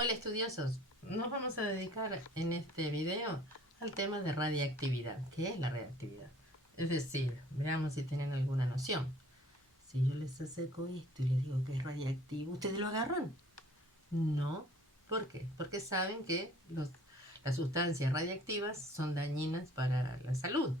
Hola estudiosos, nos vamos a dedicar en este video al tema de radiactividad. ¿Qué es la radiactividad? Es decir, veamos si tienen alguna noción. Si yo les acerco esto y les digo que es radiactivo, ¿ustedes lo agarran? No. ¿Por qué? Porque saben que las sustancias radiactivas son dañinas para la salud,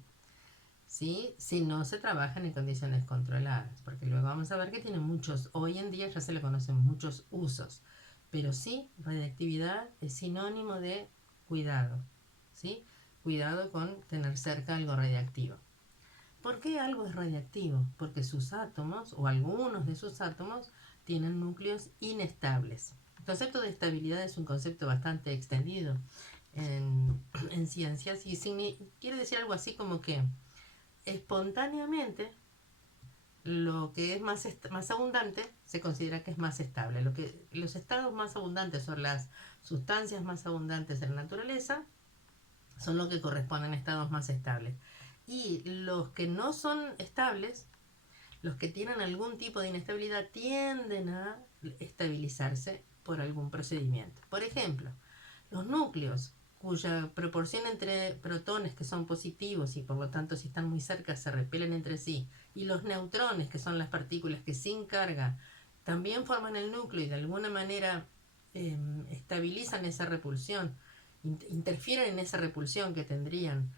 ¿sí? Si no se trabajan en condiciones controladas, porque luego vamos a ver que tiene muchos, hoy en día ya se le conocen muchos usos, pero sí, radiactividad es sinónimo de cuidado, ¿sí? Cuidado con tener cerca algo radiactivo. ¿Por qué algo es radiactivo? Porque sus átomos, o algunos de sus átomos, tienen núcleos inestables. El concepto de estabilidad es un concepto bastante extendido en ciencias y quiere decir algo así como que espontáneamente lo que es más abundante se considera que es más estable. Los estados más abundantes son las sustancias más abundantes en la naturaleza, son lo que corresponden a estados más estables. Y los que no son estables, los que tienen algún tipo de inestabilidad, tienden a estabilizarse por algún procedimiento. Por ejemplo, los núcleos cuya proporción entre protones que son positivos y por lo tanto si están muy cerca se repelen entre sí, y los neutrones que son las partículas que sin carga también forman el núcleo y de alguna manera estabilizan esa repulsión, interfieren en esa repulsión que tendrían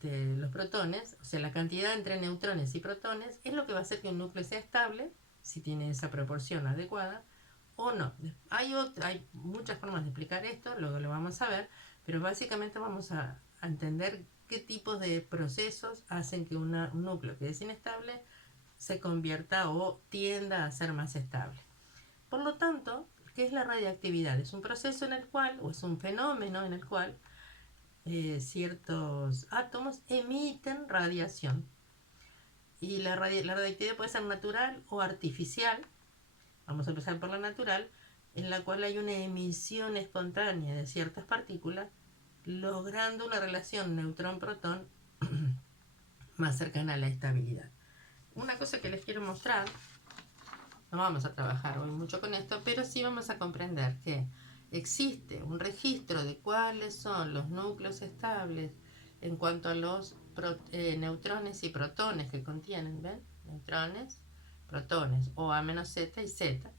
los protones, o sea, la cantidad entre neutrones y protones es lo que va a hacer que un núcleo sea estable, si tiene esa proporción adecuada, o no. Hay muchas formas de explicar esto, luego lo vamos a ver, pero básicamente vamos a entender qué tipos de procesos hacen que un núcleo que es inestable se convierta o tienda a ser más estable. Por lo tanto, ¿qué es la radiactividad? Es un proceso en el cual, o es un fenómeno en el cual, ciertos átomos emiten radiación. Y la radiactividad puede ser natural o artificial. Vamos a empezar por la natural, en la cual hay una emisión espontánea de ciertas partículas, logrando una relación neutrón-protón más cercana a la estabilidad. Una cosa que les quiero mostrar, no vamos a trabajar hoy mucho con esto, pero sí vamos a comprender que existe un registro de cuáles son los núcleos estables en cuanto a los neutrones y protones que contienen, ¿ven? Neutrones, protones, o A menos Z y Z.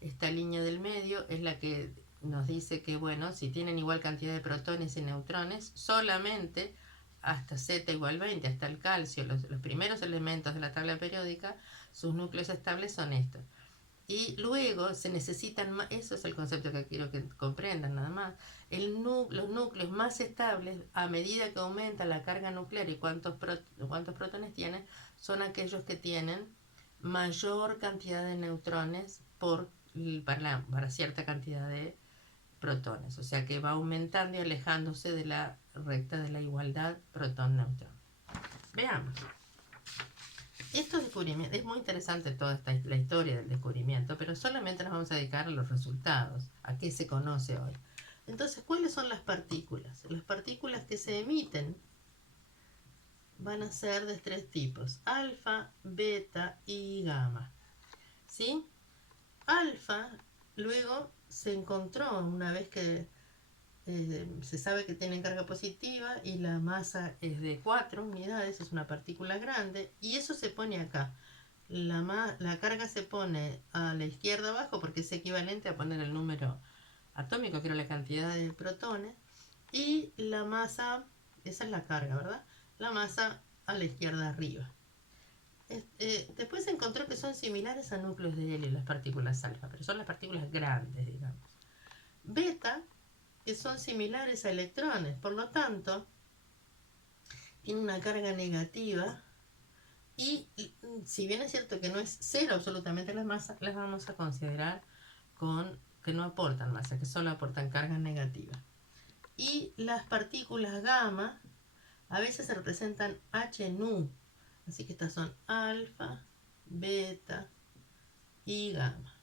Esta línea del medio es la que nos dice que, bueno, si tienen igual cantidad de protones y neutrones, solamente hasta Z igual 20, hasta el calcio, los primeros elementos de la tabla periódica, sus núcleos estables son estos. Y luego se necesitan más, eso es el concepto que quiero que comprendan nada más, los núcleos más estables, a medida que aumenta la carga nuclear y cuántos protones tienen, son aquellos que tienen mayor cantidad de neutrones para cierta cantidad de protones. O sea que va aumentando y alejándose de la recta de la igualdad protón-neutrón. Veamos. Estos descubrimientos, es muy interesante toda la historia del descubrimiento, pero solamente nos vamos a dedicar a los resultados, a qué se conoce hoy. Entonces, ¿cuáles son las partículas? Las partículas que se emiten van a ser de tres tipos: alfa, beta y gamma. ¿Sí? Alfa, luego se encontró, una vez que se sabe que tienen carga positiva y la masa es de 4 unidades, es una partícula grande, y eso se pone acá. La carga se pone a la izquierda abajo porque es equivalente a poner el número atómico, que era la cantidad de protones, y la masa, esa es la carga, ¿verdad? La masa a la izquierda arriba. Después se encontró que son similares a núcleos de helio las partículas alfa, pero son las partículas grandes, digamos. Beta, que son similares a electrones, por lo tanto, tiene una carga negativa y si bien es cierto que no es cero absolutamente las masas, las vamos a considerar con que no aportan masa, que solo aportan carga negativa. Y las partículas gamma a veces se representan H nu, así que estas son alfa, beta y gamma.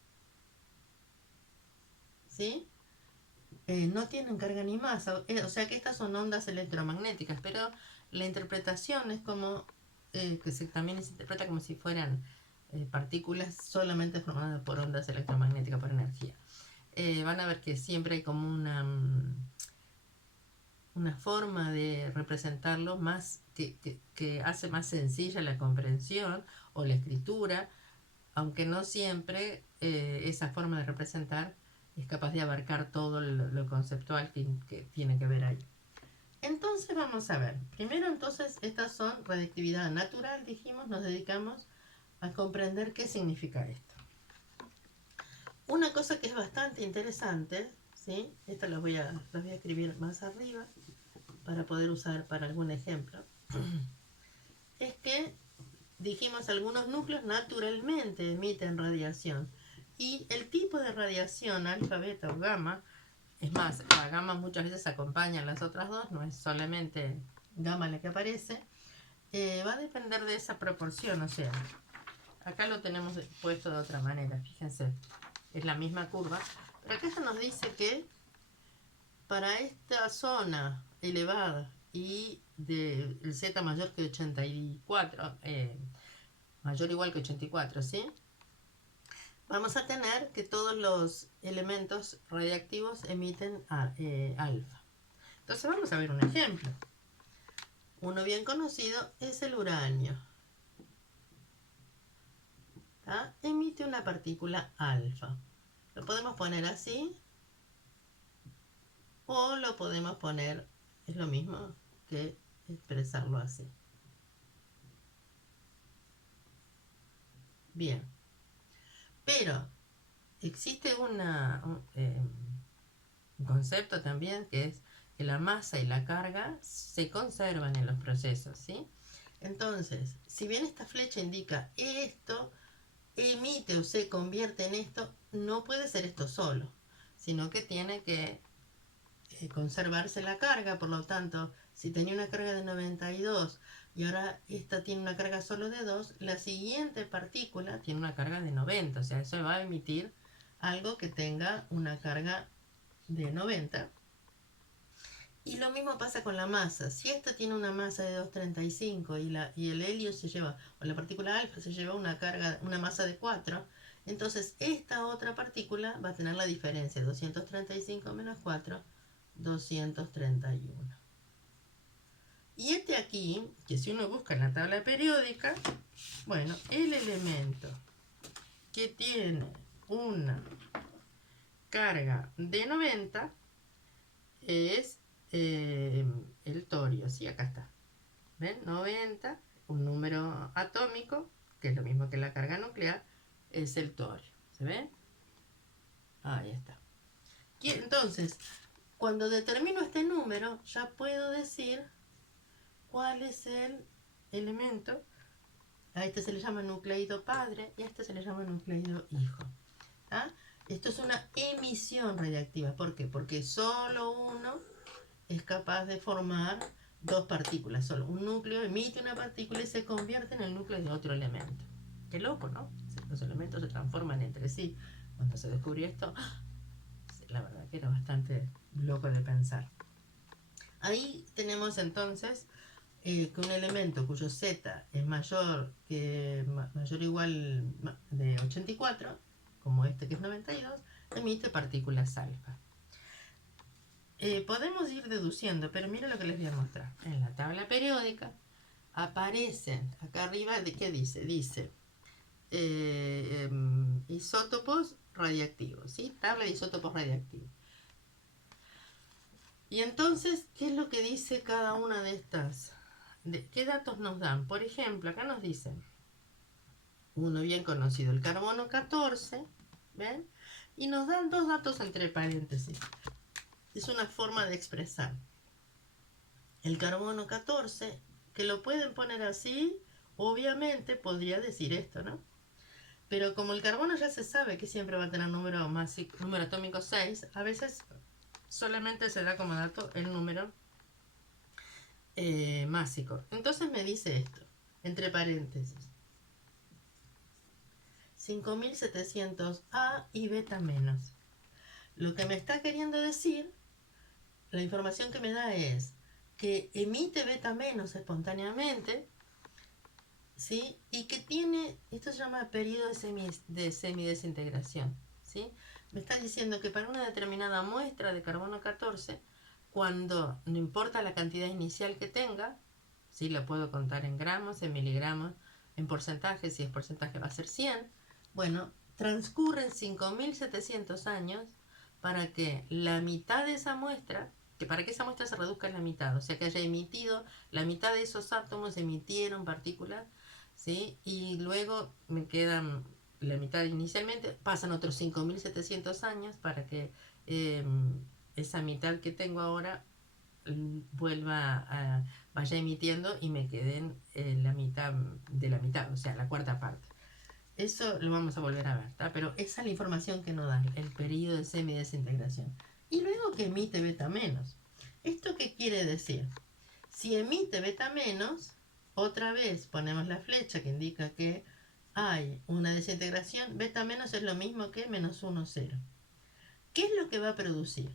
¿Sí? No tienen carga ni masa, o sea que estas son ondas electromagnéticas, pero la interpretación es como que también se interpreta como si fueran partículas solamente formadas por ondas electromagnéticas, por energía. van a ver que siempre hay como una forma de representarlo más que hace más sencilla la comprensión o la escritura, aunque no siempre esa forma de representar es capaz de abarcar todo lo conceptual que tiene que ver ahí. Entonces vamos a ver, primero entonces estas son radiactividad natural, dijimos, nos dedicamos a comprender qué significa esto. Una cosa que es bastante interesante, ¿sí? Esta las voy a escribir más arriba para poder usar para algún ejemplo, es que dijimos algunos núcleos naturalmente emiten radiación y el tipo de radiación alfa, beta o gamma, es más, la gamma muchas veces acompaña a las otras dos, no es solamente gamma la que aparece, va a depender de esa proporción, o sea, acá lo tenemos puesto de otra manera, fíjense, es la misma curva, pero acá se nos dice que para esta zona elevada y del Z mayor que 84, mayor o igual que 84, ¿sí? Vamos a tener que todos los elementos radiactivos emiten alfa. Entonces vamos a ver un ejemplo. Uno bien conocido es el uranio. ¿Tá? Emite una partícula alfa. Lo podemos poner así o lo podemos poner, es lo mismo que expresarlo así. Bien. Pero existe un concepto también que es que la masa y la carga se conservan en los procesos, ¿sí? Entonces, si bien esta flecha indica esto, emite o se convierte en esto, no puede ser esto solo, sino que tiene que conservarse la carga, por lo tanto, si tenía una carga de 92 y ahora esta tiene una carga solo de 2, la siguiente partícula tiene una carga de 90, o sea, eso va a emitir algo que tenga una carga de 90. Y lo mismo pasa con la masa. Si esta tiene una masa de 235 y el helio se lleva, o la partícula alfa se lleva una masa de 4, entonces esta otra partícula va a tener la diferencia, 235 menos 4, 231. Y este aquí, que si uno busca en la tabla periódica, bueno, el elemento que tiene una carga de 90 es el torio, ¿sí? Acá está. ¿Ven? 90, un número atómico, que es lo mismo que la carga nuclear, es el torio. ¿Se ven? Ahí está. Y entonces, cuando determino este número, ya puedo decir cuál es el elemento. A este se le llama nucleido padre y a este se le llama nucleido hijo. ¿Ah? Esto es una emisión radiactiva. ¿Por qué? Porque solo uno es capaz de formar dos partículas. Solo un núcleo emite una partícula y se convierte en el núcleo de otro elemento. Qué loco, ¿no? Los elementos se transforman entre sí. Cuando se descubrió esto, la verdad que era bastante loco de pensar. Ahí tenemos entonces que un elemento cuyo Z es mayor o igual de 84, como este que es 92, emite partículas alfa. Podemos ir deduciendo, pero mira lo que les voy a mostrar. En la tabla periódica aparecen, acá arriba, ¿de qué dice? Dice isótopos radiactivos, ¿sí? Tabla de isótopos radiactivos. Y entonces, ¿qué es lo que dice cada una de estas? ¿Qué datos nos dan? Por ejemplo, acá nos dicen uno bien conocido, el carbono 14, ¿ven? Y nos dan dos datos entre paréntesis. Es una forma de expresar el carbono 14, que lo pueden poner así, obviamente podría decir esto, ¿no? Pero como el carbono ya se sabe que siempre va a tener número atómico 6, a veces solamente se da como dato el número másico. Entonces me dice esto, entre paréntesis, 5700 A y beta menos. Lo que me está queriendo decir, la información que me da es que emite beta menos espontáneamente, ¿sí? Y que tiene, esto se llama periodo de semidesintegración, ¿sí? me está diciendo que para una determinada muestra de carbono 14, cuando no importa la cantidad inicial que tenga, ¿sí? La puedo contar en gramos, en miligramos, en porcentaje, si es porcentaje va a ser 100. Bueno, transcurren 5.700 años para que la mitad de esa muestra, que para que esa muestra se reduzca en la mitad, o sea que haya emitido, la mitad de esos átomos emitieron partículas, ¿sí? Y luego me quedan la mitad inicialmente, pasan otros 5.700 años para que esa mitad que tengo ahora vuelva a, vaya emitiendo y me queden la mitad de la mitad, o sea, la cuarta parte. Eso lo vamos a volver a ver, ¿tá? Pero esa es la información que nos da el periodo de semidesintegración. Y luego que emite beta menos. ¿Esto qué quiere decir? Si emite beta menos, otra vez ponemos la flecha que indica que hay una desintegración. Beta menos es lo mismo que menos 1, 0. ¿Qué es lo que va a producir?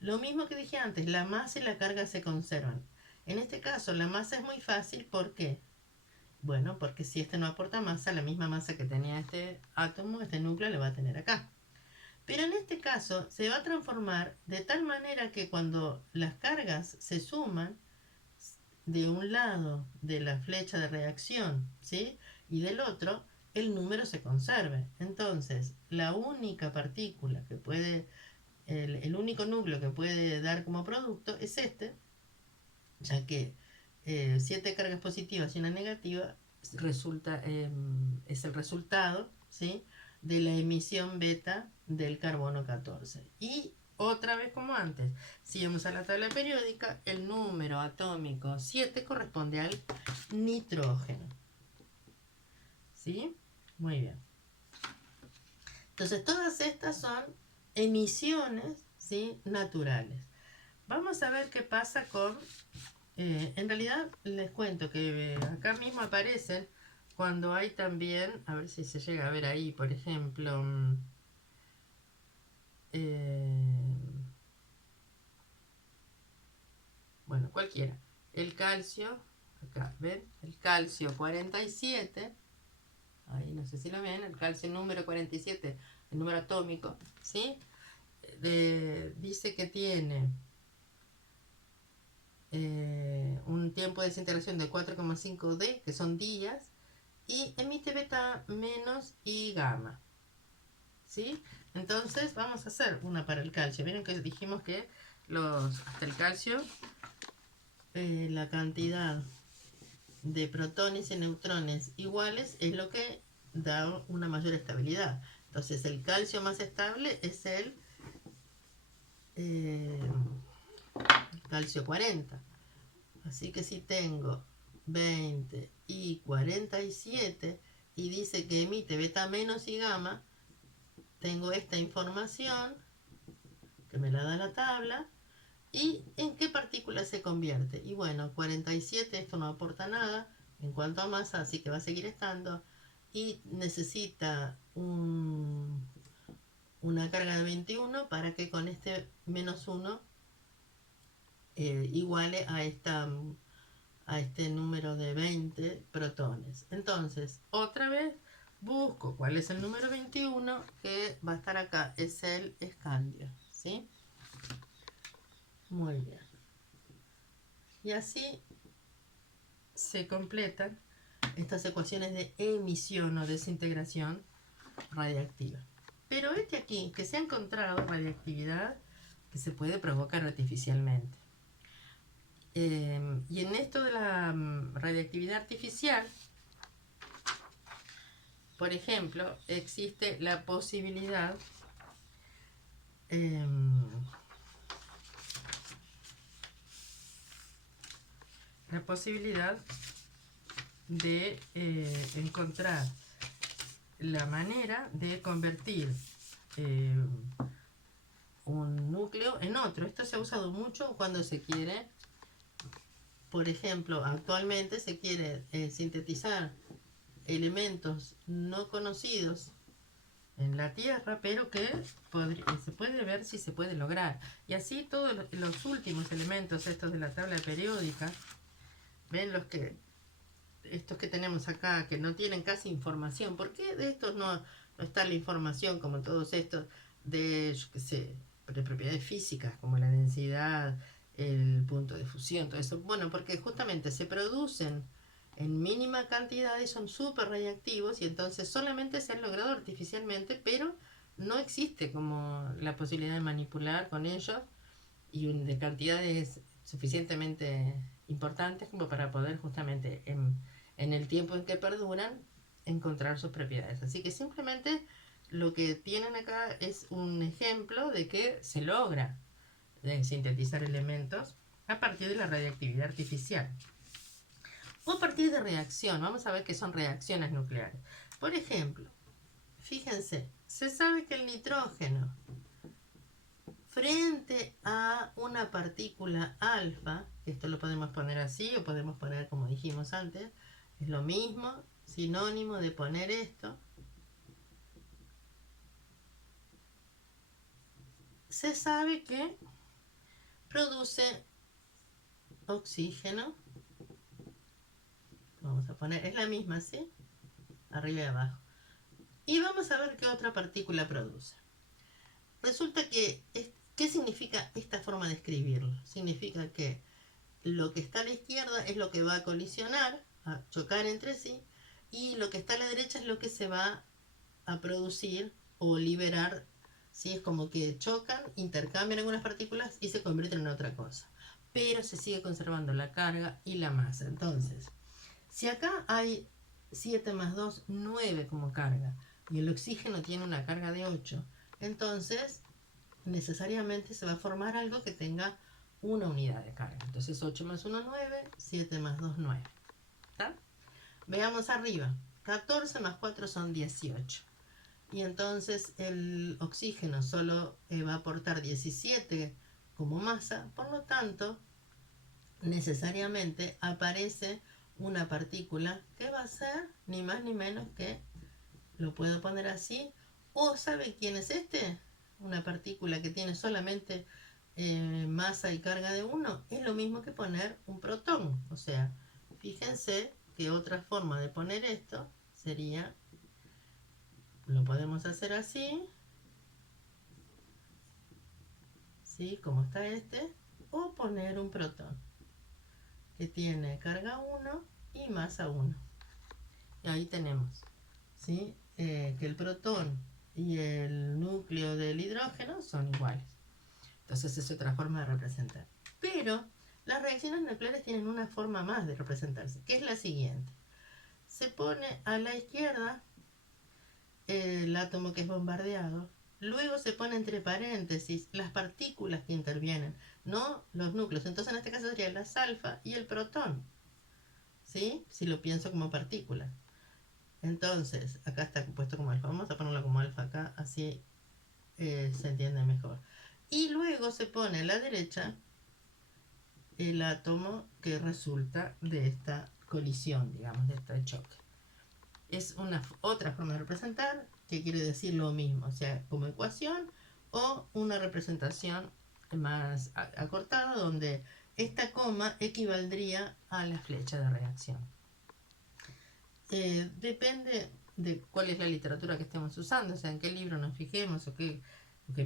Lo mismo que dije antes, la masa y la carga se conservan. En este caso, la masa es muy fácil, ¿por qué? Bueno, porque si este no aporta masa, la misma masa que tenía este átomo, este núcleo, le va a tener acá. Pero en este caso se va a transformar de tal manera que cuando las cargas se suman de un lado de la flecha de reacción, ¿sí? Y del otro, el número se conserve. Entonces, la única partícula que puede, el único núcleo que puede dar como producto es este, ya que 7 cargas positivas y una negativa resulta, es el resultado, ¿sí? De la emisión beta del carbono 14. Y otra vez como antes, si vamos a la tabla periódica, el número atómico 7 corresponde al nitrógeno. ¿Sí? Muy bien. Entonces todas estas son emisiones, ¿sí? Naturales. Vamos a ver qué pasa con... en realidad les cuento que acá mismo aparecen cuando hay también, a ver si se llega a ver ahí, por ejemplo, bueno, cualquiera, el calcio, acá, ¿ven? El calcio 47, ahí no sé si lo ven, el calcio número 47, el número atómico, ¿sí? Dice que tiene un tiempo de desintegración de 4,5 D, que son días, y emite beta menos y gamma. ¿Sí? Entonces vamos a hacer una para el calcio. Miren que dijimos que hasta el calcio, la cantidad de protones y neutrones iguales es lo que da una mayor estabilidad. Entonces el calcio más estable es el calcio 40. Así que si tengo 20 y 47 y dice que emite beta menos y gamma, tengo esta información que me la da la tabla. ¿Y en qué partícula se convierte? Y bueno, 47, esto no aporta nada en cuanto a masa, así que va a seguir estando. Y necesita una carga de 21 para que con este menos 1 iguale a este número de 20 protones. Entonces, otra vez busco cuál es el número 21 que va a estar acá. Es el escandio, ¿sí? Muy bien. Y así se completan estas ecuaciones de emisión o desintegración radiactiva. Pero este aquí, que se ha encontrado radiactividad que se puede provocar artificialmente. Y en esto de la radiactividad artificial, por ejemplo, existe la posibilidad de encontrar la manera de convertir un núcleo en otro. Esto se ha usado mucho cuando se quiere, por ejemplo, actualmente se quiere sintetizar elementos no conocidos en la Tierra, pero que se puede ver si se puede lograr. Y así todos los últimos elementos, estos de la tabla periódica, ven estos que tenemos acá, que no tienen casi información. ¿Por qué de estos no está la información como todos estos? de, yo qué sé, de propiedades físicas, como la densidad, el punto de fusión, todo eso. Bueno, porque justamente se producen en mínima cantidad y son súper radiactivos y entonces solamente se han logrado artificialmente, pero no existe como la posibilidad de manipular con ellos y de cantidades suficientemente importantes como para poder justamente en el tiempo en que perduran encontrar sus propiedades. Así que simplemente lo que tienen acá es un ejemplo de que se logra sintetizar elementos a partir de la radiactividad artificial o a partir de reacción. Vamos a ver qué son reacciones nucleares. Por ejemplo, fíjense, se sabe que el nitrógeno frente a una partícula alfa, esto lo podemos poner así o podemos poner como dijimos antes, es lo mismo, sinónimo de poner esto, se sabe que produce oxígeno, vamos a poner, es la misma, ¿sí? Arriba y abajo. Y vamos a ver qué otra partícula produce. Resulta que, ¿qué significa esta forma de escribirlo? Significa que lo que está a la izquierda es lo que va a colisionar, a chocar entre sí, y lo que está a la derecha es lo que se va a producir o liberar. ¿Sí? Es como que chocan, intercambian algunas partículas y se convierten en otra cosa. Pero se sigue conservando la carga y la masa. Entonces, si acá hay 7 más 2, 9 como carga, y el oxígeno tiene una carga de 8, entonces necesariamente se va a formar algo que tenga una unidad de carga. Entonces 8 más 1, 9, 7 más 2, 9. ¿Está? Veamos arriba. 14 más 4 son 18. Y entonces el oxígeno solo va a aportar 17 como masa, por lo tanto, necesariamente aparece una partícula que va a ser ni más ni menos que, lo puedo poner así, o ¿sabe quién es este? Una partícula que tiene solamente masa y carga de 1, es lo mismo que poner un protón. O sea, fíjense que otra forma de poner esto sería, lo podemos hacer así, ¿sí? Como está este, o poner un protón que tiene carga 1 y masa 1. Y ahí tenemos, ¿sí? Que el protón y el núcleo del hidrógeno son iguales. Entonces es otra forma de representar. Pero las reacciones nucleares tienen una forma más de representarse, que es la siguiente. Se pone a la izquierda el átomo que es bombardeado, luego se pone entre paréntesis las partículas que intervienen, no los núcleos. Entonces en este caso serían las alfa y el protón, ¿sí? Si lo pienso como partícula. Entonces, acá está puesto como alfa. Vamos a ponerlo como alfa acá, así se entiende mejor. Y luego se pone a la derecha el átomo que resulta de esta colisión, digamos, de este choque. Es otra forma de representar que quiere decir lo mismo, o sea, como ecuación o una representación más acortada donde esta coma equivaldría a la flecha de reacción. Depende de cuál es la literatura que estemos usando, o sea, en qué libro nos fijemos o qué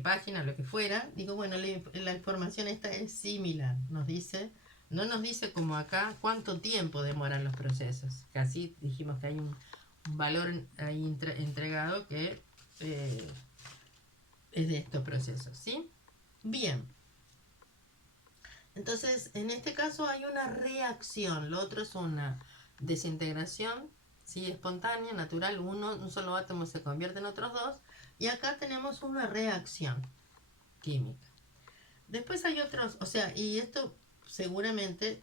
página, lo que fuera. Digo, bueno, la información esta es similar, nos dice, no nos dice como acá cuánto tiempo demoran los procesos, que así dijimos que hay un valor ahí entregado que es de estos procesos, ¿sí? Bien. Entonces, en este caso hay una reacción, lo otro es una desintegración, ¿sí? Espontánea, natural, un solo átomo se convierte en otros dos, y acá tenemos una reacción química. Después hay otros, o sea, y esto seguramente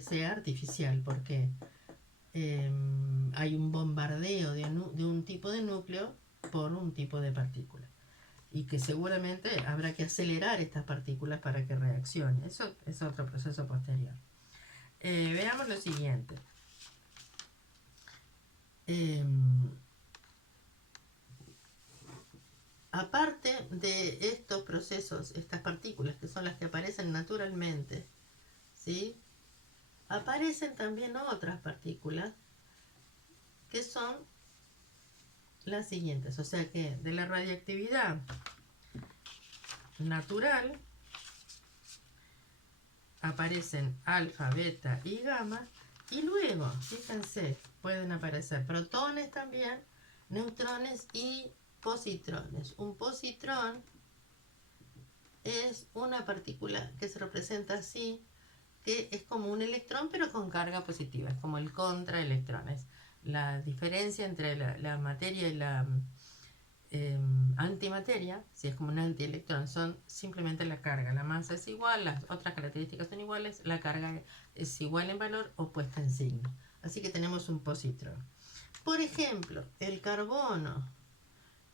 sea artificial, porque hay un bombardeo de un tipo de núcleo por un tipo de partícula. Y que seguramente habrá que acelerar estas partículas para que reaccionen. Eso es otro proceso posterior. Veamos lo siguiente. Aparte de estos procesos, estas partículas que son las que aparecen naturalmente, ¿sí? Aparecen también otras partículas que son las siguientes. O sea que de la radiactividad natural aparecen alfa, beta y gamma, y luego, fíjense, pueden aparecer protones también, neutrones y positrones. Un positrón es una partícula que se representa así, que es como un electrón pero con carga positiva, es como el contraelectrón. Es la diferencia entre la materia y la antimateria, si es como un antielectrón, son simplemente la carga. La masa es igual, las otras características son iguales, la carga es igual en valor o puesta en signo. Así que tenemos un positrón. Por ejemplo, el carbono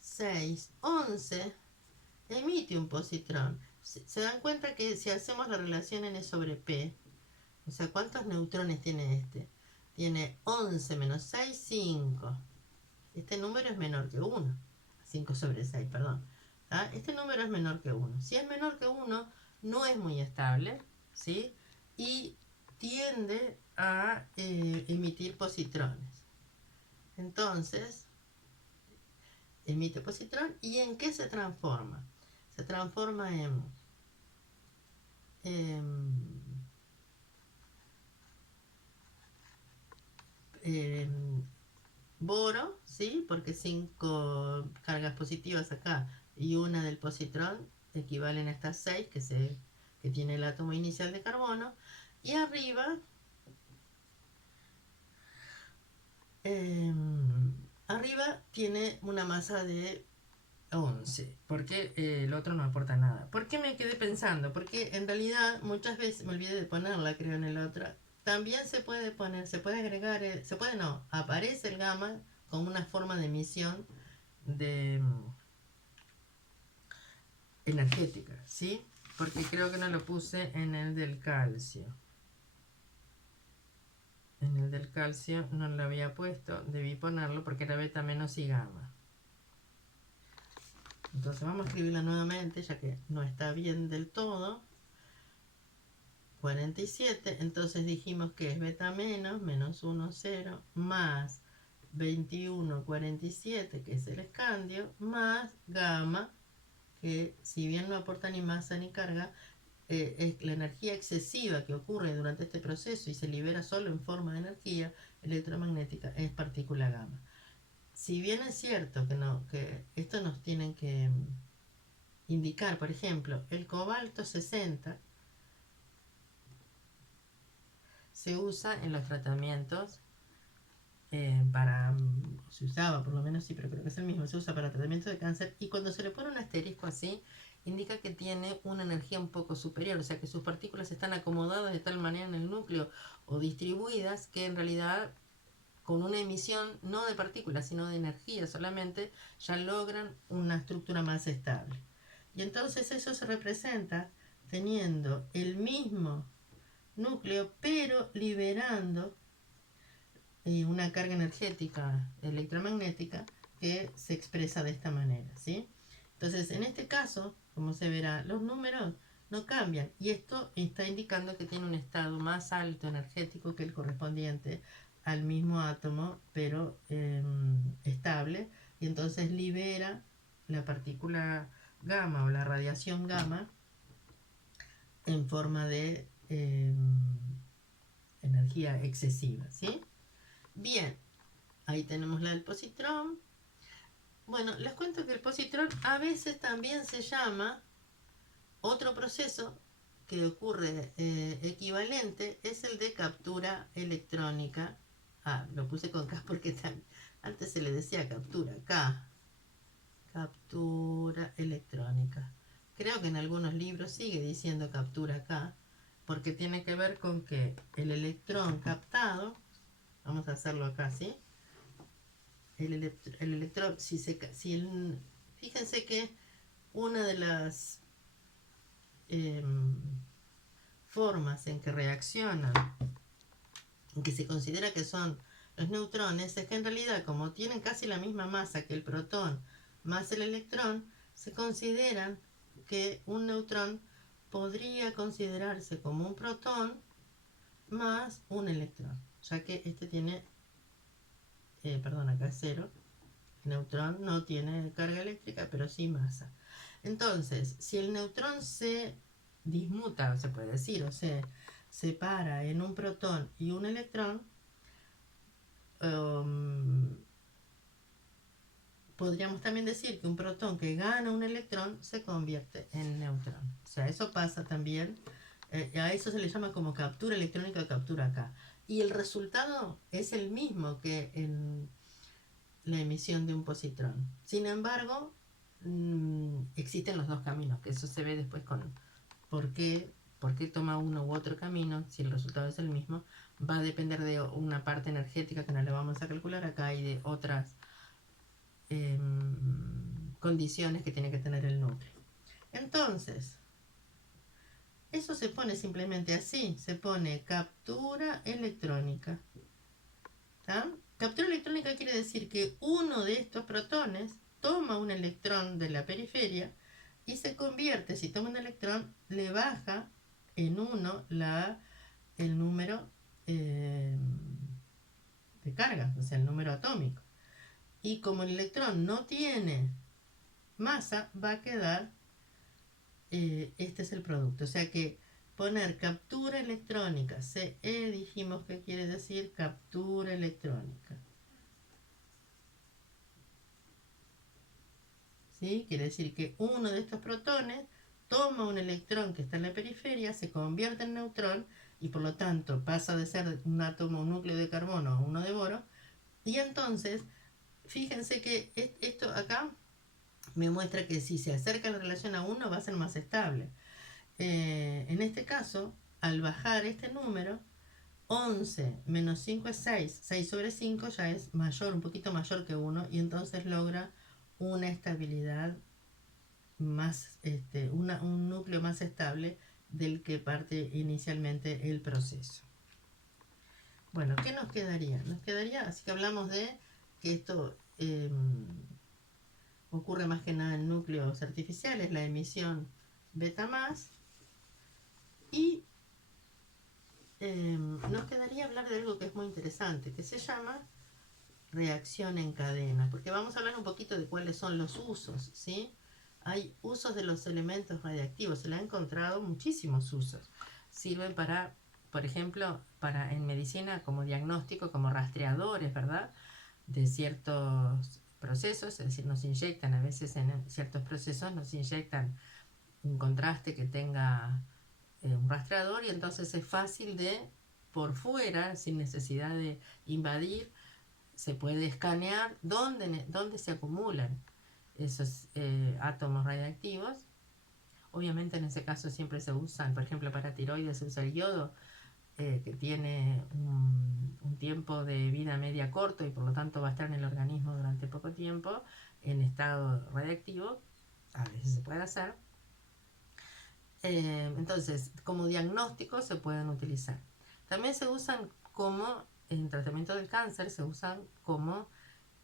611 emite un positrón. Se dan cuenta que si hacemos la relación N sobre P, o sea, ¿cuántos neutrones tiene este? Tiene 11 menos 6, 5. Este número es menor que 1. 5 sobre 6, perdón. ¿Ah? Este número es menor que 1. Si es menor que 1, no es muy estable, ¿sí? Y tiende a emitir positrones. Entonces, emite positrón. ¿Y en qué se transforma? Se transforma en boro, ¿sí? Porque 5 cargas positivas acá y una del positrón equivalen a estas 6 que tiene el átomo inicial de carbono. Y arriba, arriba tiene una masa de 11, porque el otro no aporta nada. ¿Por qué me quedé pensando? Porque en realidad muchas veces me olvidé de ponerla, creo, en el otro. También se puede poner, se puede agregar, se puede no, aparece el gamma como una forma de emisión de energética, ¿sí? Porque creo que no lo puse en el del calcio. En el del calcio no lo había puesto, debí ponerlo porque era beta menos y gamma. Entonces vamos a escribirla nuevamente, ya que no está bien del todo. 47, entonces dijimos que es beta menos, menos 1, 0, más 21, 47, que es el escandio, más gamma, que si bien no aporta ni masa ni carga, es la energía excesiva que ocurre durante este proceso y se libera solo en forma de energía electromagnética, es partícula gamma. Si bien es cierto que esto nos tienen que indicar, por ejemplo, el cobalto 60 se usa en los tratamientos se usaba por lo menos, sí, pero creo que es el mismo, se usa para tratamiento de cáncer, y cuando se le pone un asterisco así, indica que tiene una energía un poco superior, o sea que sus partículas están acomodadas de tal manera en el núcleo o distribuidas que en realidad con una emisión no de partículas sino de energía solamente ya logran una estructura más estable. Y entonces eso se representa teniendo el mismo núcleo pero liberando una carga energética electromagnética que se expresa de esta manera, ¿sí? Entonces, en este caso, como se verá, los números no cambian y esto está indicando que tiene un estado más alto energético que el correspondiente al mismo átomo, pero estable, y entonces libera la partícula gamma o la radiación gamma en forma de energía excesiva, ¿sí? Bien, ahí tenemos la del positrón. Bueno, les cuento que el positrón a veces también se llama otro proceso que ocurre equivalente, es el de captura electrónica. Ah, lo puse con K porque antes se le decía captura, K. Captura electrónica. Creo que en algunos libros sigue diciendo captura K, porque tiene que ver con que el electrón captado, vamos a hacerlo acá, ¿sí? El electrón, fíjense que una de las formas en que reaccionan, en que se considera que son los neutrones, es que en realidad, como tienen casi la misma masa que el protón más el electrón, se consideran que un neutrón podría considerarse como un protón más un electrón, ya que este tiene, perdón, acá es 0. Neutrón no tiene carga eléctrica, pero sí masa. Entonces, si el neutrón se dismuta, se puede decir, o se separa en un protón y un electrón, podríamos también decir que un protón que gana un electrón se convierte en neutrón. O sea, eso pasa también, a eso se le llama como captura electrónica o captura K. Y el resultado es el mismo que en la emisión de un positrón. Sin embargo, existen los dos caminos, que eso se ve después con por qué toma uno u otro camino, si el resultado es el mismo, va a depender de una parte energética que no le vamos a calcular acá y de otras condiciones que tiene que tener el núcleo. Entonces, eso se pone simplemente así, se pone captura electrónica. ¿Tá? Captura electrónica quiere decir que uno de estos protones toma un electrón de la periferia y se convierte, si toma un electrón, le baja en 1 el número de carga, o sea, el número atómico. Y como el electrón no tiene masa, va a quedar, este es el producto. O sea que poner captura electrónica, CE, dijimos que quiere decir captura electrónica. ¿Sí? Quiere decir que uno de estos protones toma un electrón que está en la periferia, se convierte en neutrón y por lo tanto pasa de ser un átomo, un núcleo de carbono a uno de boro. Y entonces, fíjense que esto acá me muestra que si se acerca la relación a 1 va a ser más estable. En este caso, al bajar este número, 11 menos 5 es 6, 6 sobre 5 ya es mayor, un poquito mayor que 1, y entonces logra una estabilidad más, un núcleo más estable del que parte inicialmente el proceso. Bueno, ¿qué nos quedaría? Nos quedaría, así que hablamos de que esto ocurre más que nada en núcleos artificiales, la emisión beta más, y nos quedaría hablar de algo que es muy interesante, que se llama reacción en cadena, porque vamos a hablar un poquito de cuáles son los usos, ¿sí? Hay usos de los elementos radiactivos, se le han encontrado muchísimos usos. Sirven para, por ejemplo, para en medicina como diagnóstico, como rastreadores, ¿verdad? De ciertos procesos, es decir, nos inyectan a veces en ciertos procesos, nos inyectan un contraste que tenga un rastreador y entonces es fácil de, por fuera, sin necesidad de invadir, se puede escanear dónde se acumulan esos átomos radiactivos. Obviamente en ese caso siempre se usan, por ejemplo para tiroides se usa el yodo, que tiene un tiempo de vida media corto y por lo tanto va a estar en el organismo durante poco tiempo en estado radiactivo. A veces se puede hacer. Entonces, como diagnóstico se pueden utilizar. También se usan como, en tratamiento del cáncer, se usan como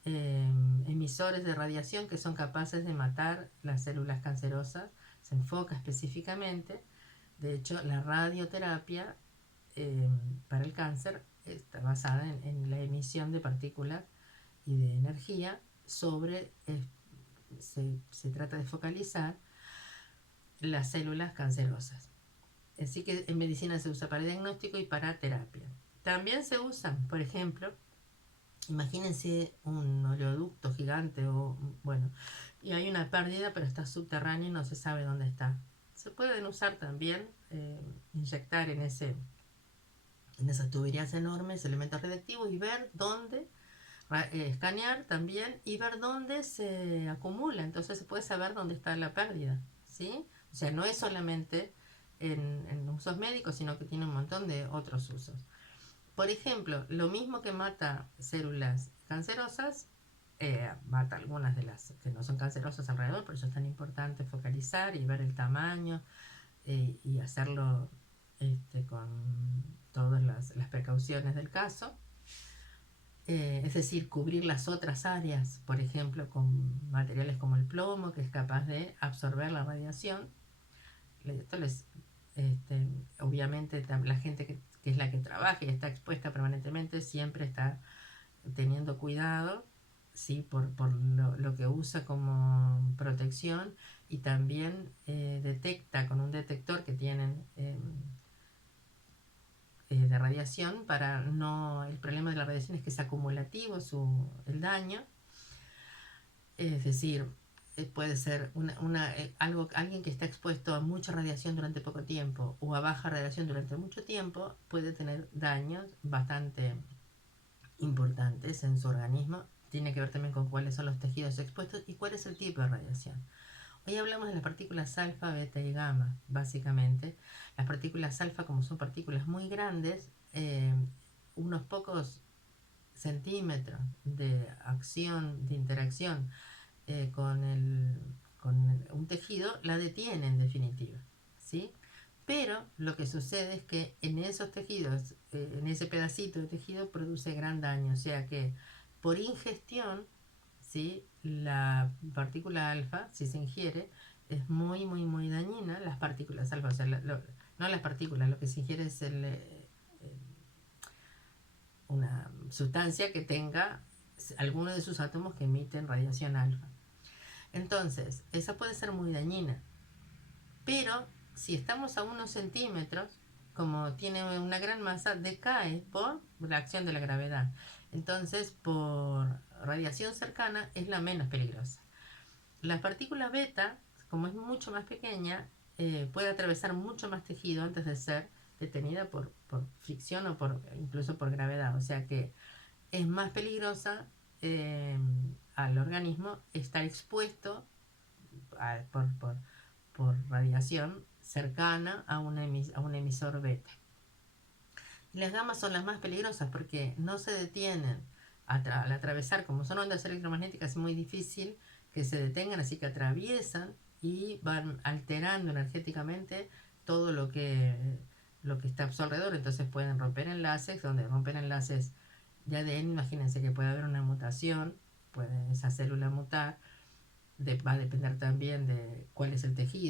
emisores de radiación que son capaces de matar las células cancerosas. Se enfoca específicamente. De hecho, la radioterapia para el cáncer está basada en la emisión de partículas y de energía sobre, se trata de focalizar las células cancerosas. Así que en medicina se usa para diagnóstico y para terapia. También se usan, por ejemplo, imagínense un oleoducto gigante y hay una pérdida pero está subterránea y no se sabe dónde está. Se pueden usar también, inyectar en esas tuberías enormes elementos radiactivos y ver dónde, escanear también y ver dónde se acumula. Entonces se puede saber dónde está la pérdida, ¿sí? O sea, no es solamente en usos médicos, sino que tiene un montón de otros usos. Por ejemplo, lo mismo que mata células cancerosas, mata algunas de las que no son cancerosas alrededor, por eso es tan importante focalizar y ver el tamaño, y hacerlo con todas las precauciones del caso. Es decir, cubrir las otras áreas, por ejemplo, con materiales como el plomo, que es capaz de absorber la radiación. Esto obviamente la gente que es la que trabaja y está expuesta permanentemente siempre está teniendo cuidado ¿sí? Por lo que usa como protección, y también detecta con un detector que tienen de radiación. Para no, el problema de la radiación es que es acumulativo el daño, es decir, puede ser alguien que está expuesto a mucha radiación durante poco tiempo o a baja radiación durante mucho tiempo puede tener daños bastante importantes en su organismo. Tiene que ver también con cuáles son los tejidos expuestos y cuál es el tipo de radiación. Hoy hablamos de las partículas alfa, beta y gamma, básicamente. Las partículas alfa, como son partículas muy grandes, unos pocos centímetros de acción, de interacción con un tejido, la detiene en definitiva, ¿sí? Pero lo que sucede es que en esos tejidos, en ese pedacito de tejido, produce gran daño. O sea que por ingestión, ¿sí? La partícula alfa, si se ingiere, es muy, muy, muy dañina. Las partículas alfa, o sea, no las partículas, lo que se ingiere es una sustancia que tenga alguno de sus átomos que emiten radiación alfa. Entonces, esa puede ser muy dañina. Pero si estamos a unos centímetros, como tiene una gran masa, decae por la acción de la gravedad. Entonces, por radiación cercana, es la menos peligrosa. La partícula beta, como es mucho más pequeña, puede atravesar mucho más tejido antes de ser detenida por fricción o incluso por gravedad. O sea que es más peligrosa al organismo estar expuesto a, por radiación cercana a un emisor beta. Y las gamas son las más peligrosas porque no se detienen al atravesar, como son ondas electromagnéticas, es muy difícil que se detengan, así que atraviesan y van alterando energéticamente todo lo que está a su alrededor. Entonces pueden romper enlaces, donde rompen enlaces de ADN, imagínense que puede haber una mutación, puede esa célula mutar, va a depender también de cuál es el tejido.